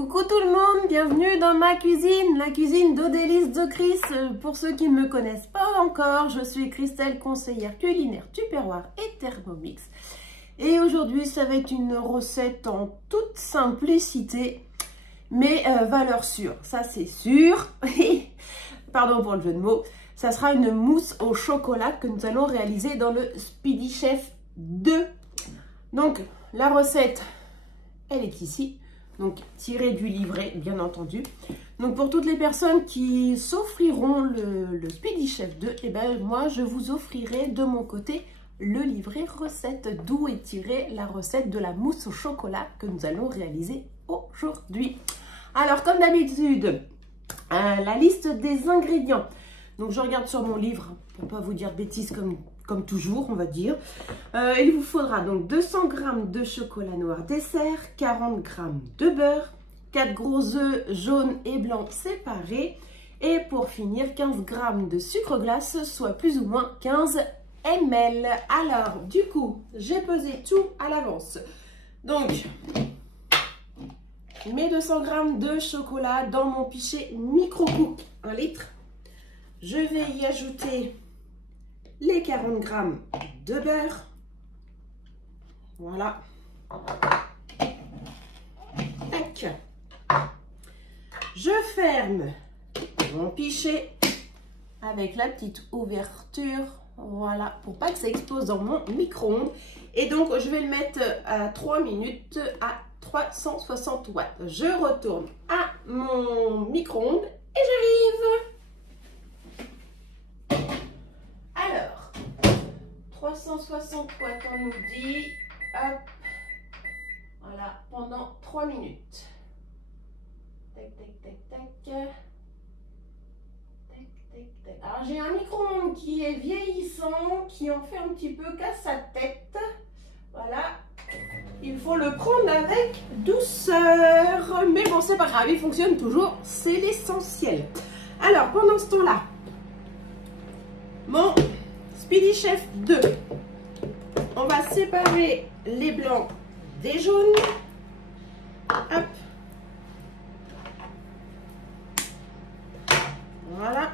Coucou tout le monde, bienvenue dans ma cuisine, la cuisine d'Odélis de Chris. Pour ceux qui ne me connaissent pas encore, je suis Christelle, conseillère culinaire Tupperware et Thermomix. Et aujourd'hui, ça va être une recette en toute simplicité, mais valeur sûre, ça c'est sûr. Pardon pour le jeu de mots. Ça sera une mousse au chocolat que nous allons réaliser dans le Speedy Chef 2. Donc, la recette, elle est ici. Donc, tirée du livret, bien entendu. Donc, pour toutes les personnes qui s'offriront le Speedy Chef 2, eh ben, moi, je vous offrirai de mon côté le livret recette, d'où est tirée la recette de la mousse au chocolat que nous allons réaliser aujourd'hui. Alors, comme d'habitude, la liste des ingrédients. Donc, je regarde sur mon livre pour ne pas vous dire de bêtises comme toujours, on va dire. Il vous faudra donc 200 g de chocolat noir dessert, 40 g de beurre, 4 gros œufs jaunes et blancs séparés et pour finir 15 g de sucre glace, soit plus ou moins 15 ml. Alors, du coup, j'ai pesé tout à l'avance. Donc, mes 200 g de chocolat dans mon pichet micro-cook 1 litre. Je vais y ajouter les 40 g de beurre. Voilà. Tac. Je ferme mon pichet avec la petite ouverture. Voilà, pour pas que ça explose dans mon micro-ondes. Et donc, je vais le mettre à 3 minutes à 360 watts. Je retourne à mon micro-ondes et j'arrive. Alors, 360 watts, on nous dit, hop, voilà, pendant 3 minutes. Tac, tac, tac, tac. Tac, tac, tac. Alors, j'ai un micro-ondes qui est vieillissant, qui en fait un petit peu casse sa tête. Voilà. Il faut le prendre avec douceur. Mais bon, c'est pas grave, il fonctionne toujours, c'est l'essentiel. Alors, pendant ce temps-là, mon Speedy Chef 2. On va séparer les blancs des jaunes. Hop. Voilà.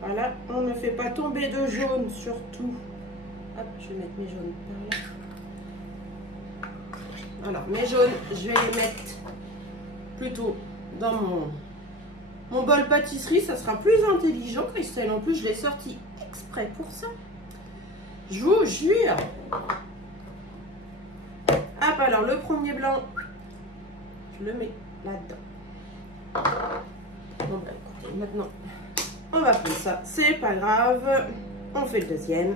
Voilà, on ne fait pas tomber de jaune surtout. Hop, je vais mettre mes jaunes par là. Alors, mes jaunes, je vais les mettre plutôt dans mon bol pâtisserie. Ça sera plus intelligent, Christelle. En plus, je l'ai sorti exprès pour ça. Je vous jure. Hop, alors, le premier blanc, je le mets là-dedans. Bon, bah, écoutez, maintenant, on va faire ça. C'est pas grave. On fait le deuxième.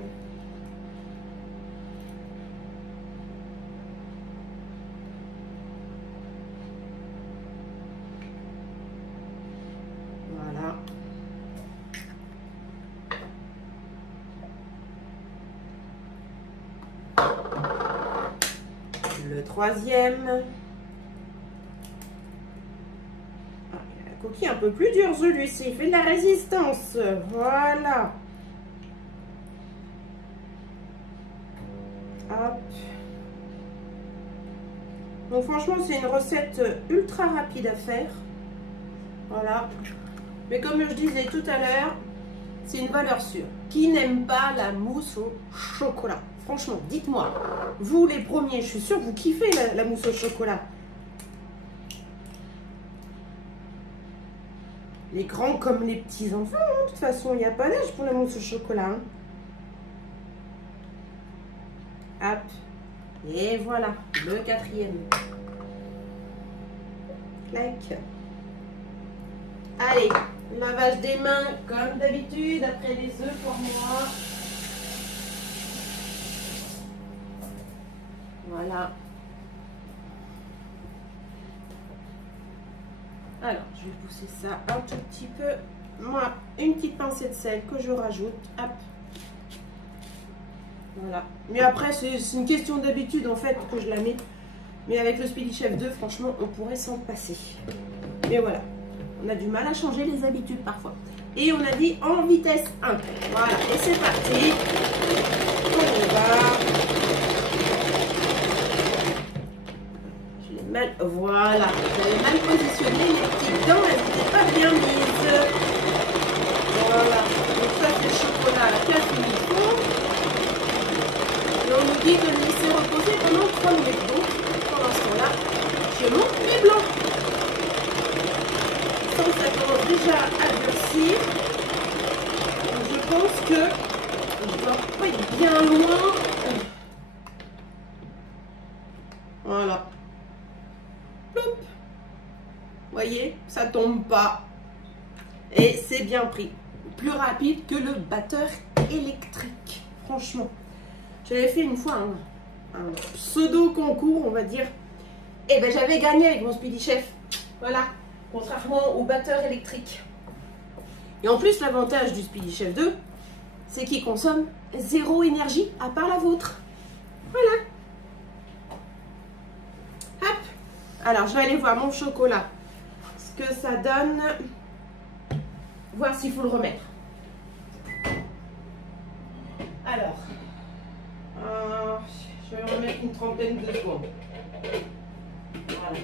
Le troisième. Ah, il a la coquille un peu plus dure, celui-ci. Il fait de la résistance. Voilà. Hop. Donc franchement, c'est une recette ultra rapide à faire. Voilà. Mais comme je disais tout à l'heure, c'est une valeur sûre. Qui n'aime pas la mousse au chocolat? Franchement, dites-moi, vous les premiers, je suis sûre que vous kiffez la mousse au chocolat. Les grands comme les petits enfants, hein. De toute façon, il n'y a pas d'âge pour la mousse au chocolat. Hein. Hop, et voilà, le quatrième. Clac. Allez, lavage des mains comme d'habitude, après les œufs pour moi. Voilà. Alors, je vais pousser ça un tout petit peu. Moi, une petite pincée de sel que je rajoute. Hop. Voilà. Mais après, c'est une question d'habitude en fait que je la mets. Mais avec le Speedy Chef 2, franchement, on pourrait s'en passer. Mais voilà. On a du mal à changer les habitudes parfois. Et on a dit en vitesse 1. Voilà, et c'est parti. On y va. Je l'ai mal, voilà. J'avais mal positionné les petites dents, elles n'étaient pas bien mises. Voilà. Donc ça c'est le chocolat à la place du micro. Et on nous dit de le laisser reposer pendant 3 minutes. Donc pendant ce temps-là, je monte mes blancs. Ça commence déjà à durcir. Je pense que je ne dois pas être bien loin. Voilà. Plop. Vous voyez, ça tombe pas. Et c'est bien pris. Plus rapide que le batteur électrique. Franchement. J'avais fait une fois un pseudo concours, on va dire. Et ben j'avais gagné avec mon Speedy Chef. Voilà. Contrairement au batteur électrique. Et en plus, l'avantage du Speedy Chef 2, c'est qu'il consomme 0 énergie à part la vôtre. Voilà. Hop. Alors, je vais aller voir mon chocolat. Ce que ça donne. Voir s'il faut le remettre. Alors. Je vais le remettre une trentaine de secondes. Voilà.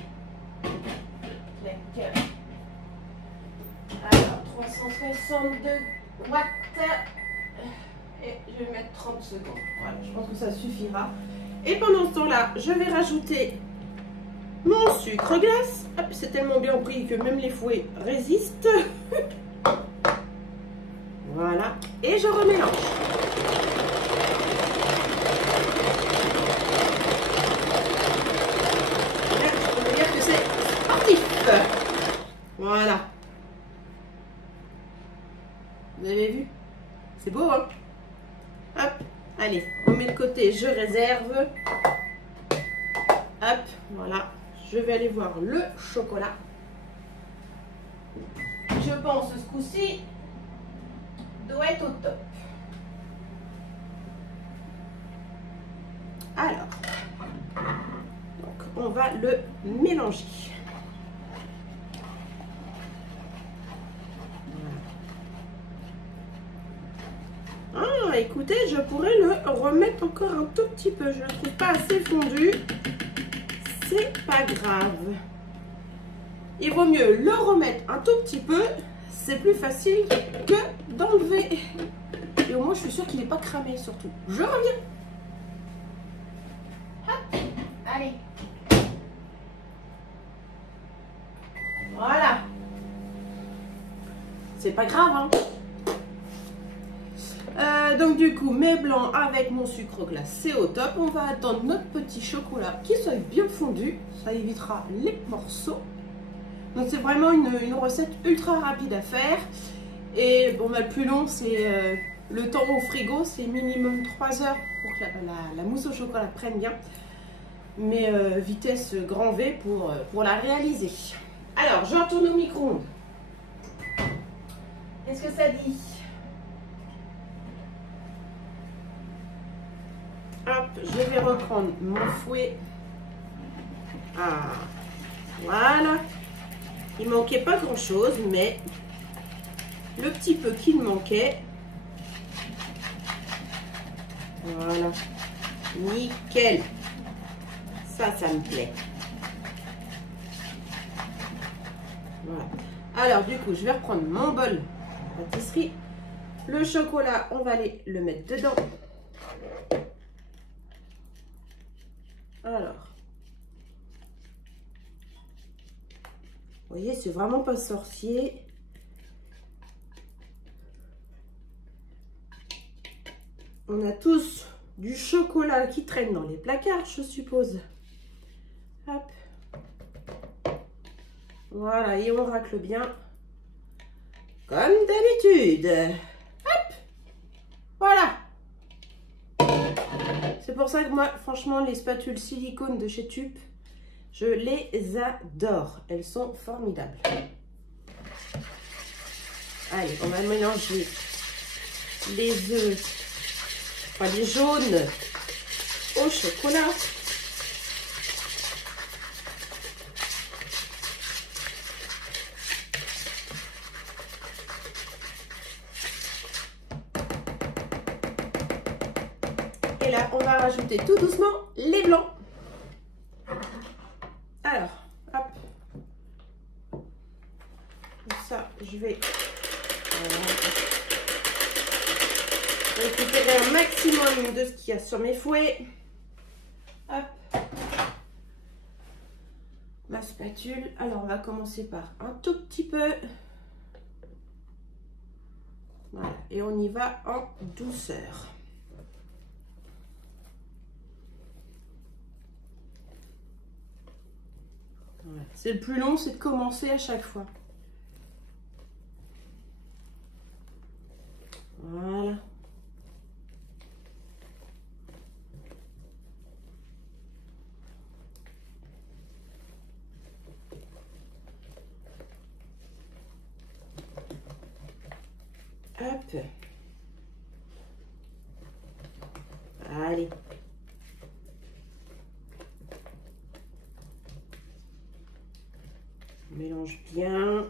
Alors, 362 watts. Et je vais mettre 30 secondes. Voilà, je pense que ça suffira. Et pendant ce temps-là, je vais rajouter mon sucre glace. Hop, c'est tellement bien pris que même les fouets résistent. Voilà. Et je remélange. Je peux dire que c'est sportif. Voilà. Vous avez vu? C'est beau, hein? Hop, allez, on met de côté, je réserve. Hop, voilà. Je vais aller voir le chocolat. Je pense ce coup-ci doit être au top. Alors, donc on va le mélanger. Ah, écoutez, je pourrais le remettre encore un tout petit peu. Je ne le trouve pas assez fondu. C'est pas grave. Il vaut mieux le remettre un tout petit peu. C'est plus facile que d'enlever. Et au moins, je suis sûre qu'il n'est pas cramé, surtout. Je reviens. Hop, allez. Voilà. C'est pas grave, hein. Donc du coup, mes blancs avec mon sucre glace, c'est au top. On va attendre notre petit chocolat qui soit bien fondu. Ça évitera les morceaux. Donc c'est vraiment une recette ultra rapide à faire. Et bon, bah, le plus long, c'est le temps au frigo. C'est minimum 3 heures pour que la mousse au chocolat prenne bien. Mais vitesse grand V pour la réaliser. Alors, je retourne au micro-ondes. Qu'est-ce que ça dit? Hop, je vais reprendre mon fouet. Ah, voilà. Il manquait pas grand chose, mais le petit peu qu'il manquait. Voilà. Nickel. Ça me plaît. Voilà. Alors, du coup, je vais reprendre mon bol de pâtisserie. Le chocolat, on va aller le mettre dedans. Alors, vous voyez, c'est vraiment pas sorcier. On a tous du chocolat qui traîne dans les placards, je suppose. Hop. Voilà, et on racle bien. Comme d'habitude. Hop. Voilà. C'est pour ça que moi, franchement, les spatules silicone de chez Tup, je les adore. Elles sont formidables. Allez, on va mélanger les œufs, enfin les jaunes au chocolat. là, on va rajouter tout doucement les blancs. Alors, hop. Comme ça, je vais récupérer un maximum de ce qu'il y a sur mes fouets. Hop. Ma spatule. Alors, on va commencer par un tout petit peu. Voilà. Et on y va en douceur. Voilà. C'est le plus long, c'est de commencer à chaque fois. Voilà. Hop. Allez. On mélange bien.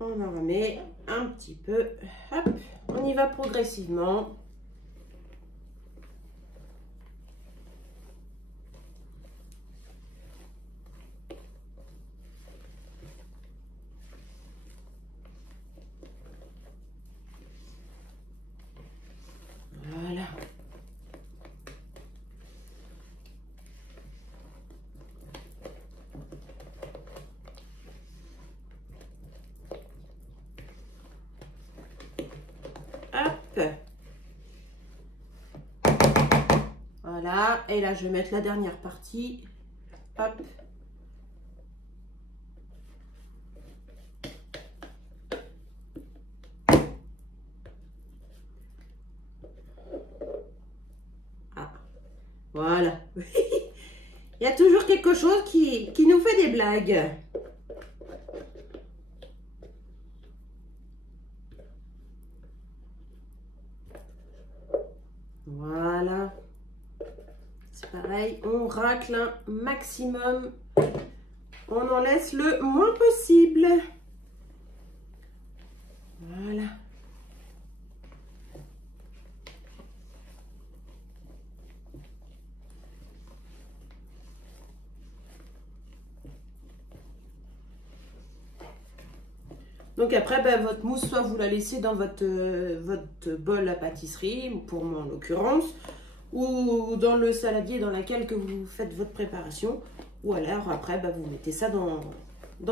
On en remet un petit peu. Hop. On y va progressivement. Voilà. Hop. Voilà. Et là, je vais mettre la dernière partie. Hop. Voilà. Il y a toujours quelque chose qui nous fait des blagues. Voilà. C'est pareil, on racle un maximum. On en laisse le moins possible. Voilà. Donc après, votre mousse, soit vous la laissez dans votre bol à pâtisserie, pour moi en l'occurrence, ou dans le saladier dans lequel que vous faites votre préparation. Ou alors après, vous mettez ça dans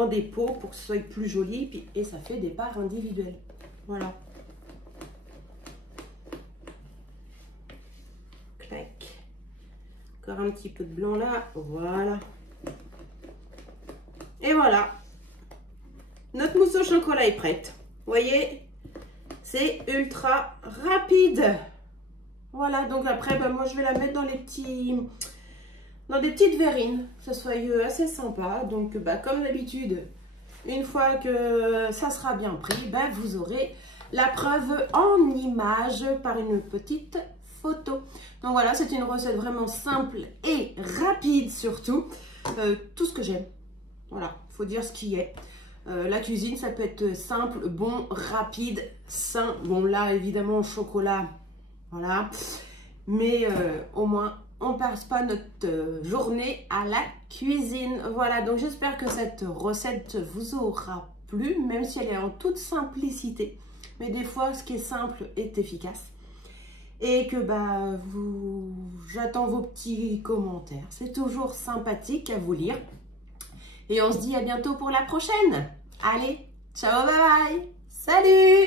des pots pour que ce soit plus joli, et ça fait des parts individuelles. Voilà. Clac. Encore un petit peu de blanc là. Voilà. Et voilà. Notre mousse au chocolat est prête. Vous voyez, c'est ultra rapide. Voilà, donc après, moi, je vais la mettre dans des petites verrines, que ça soit assez sympa. Donc, comme d'habitude, une fois que ça sera bien pris, vous aurez la preuve en image par une petite photo. Donc voilà, c'est une recette vraiment simple et rapide surtout. Tout ce que j'aime. Voilà, il faut dire ce qui est. La cuisine, ça peut être simple, bon, rapide, sain. Bon, là, évidemment, au chocolat, voilà. Mais au moins, on ne passe pas notre journée à la cuisine. Voilà, donc j'espère que cette recette vous aura plu, même si elle est en toute simplicité. Mais des fois, ce qui est simple est efficace. Et que j'attends vos petits commentaires. C'est toujours sympathique à vous lire. Et on se dit à bientôt pour la prochaine. Allez, ciao, bye bye. Salut!